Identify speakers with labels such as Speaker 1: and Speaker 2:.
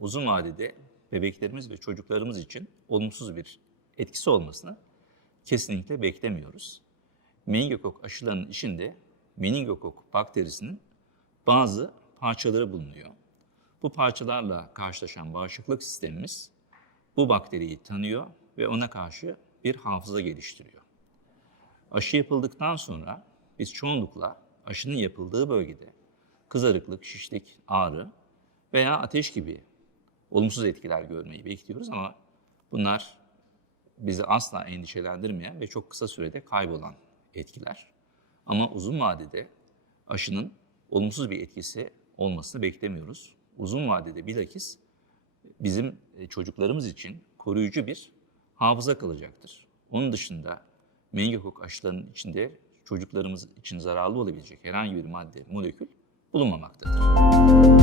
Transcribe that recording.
Speaker 1: uzun vadede bebeklerimiz ve çocuklarımız için olumsuz bir etkisi olmasını kesinlikle beklemiyoruz. Meningokok aşılarının içinde meningokok bakterisinin bazı parçaları bulunuyor. Bu parçalarla karşılaşan bağışıklık sistemimiz bu bakteriyi tanıyor ve ona karşı bir hafıza geliştiriyor. Aşı yapıldıktan sonra biz çoğunlukla aşının yapıldığı bölgede kızarıklık, şişlik, ağrı veya ateş gibi olumsuz etkiler görmeyi bekliyoruz ama bunlar bizi asla endişelendirmeyen ve çok kısa sürede kaybolan etkiler. Ama uzun vadede aşının olumsuz bir etkisi olmasını beklemiyoruz. Uzun vadede bilakis bizim e, çocuklarımız için koruyucu bir hafıza kalacaktır. Onun dışında meningokok aşılarının içinde çocuklarımız için zararlı olabilecek herhangi bir madde, molekül bulunmamaktadır.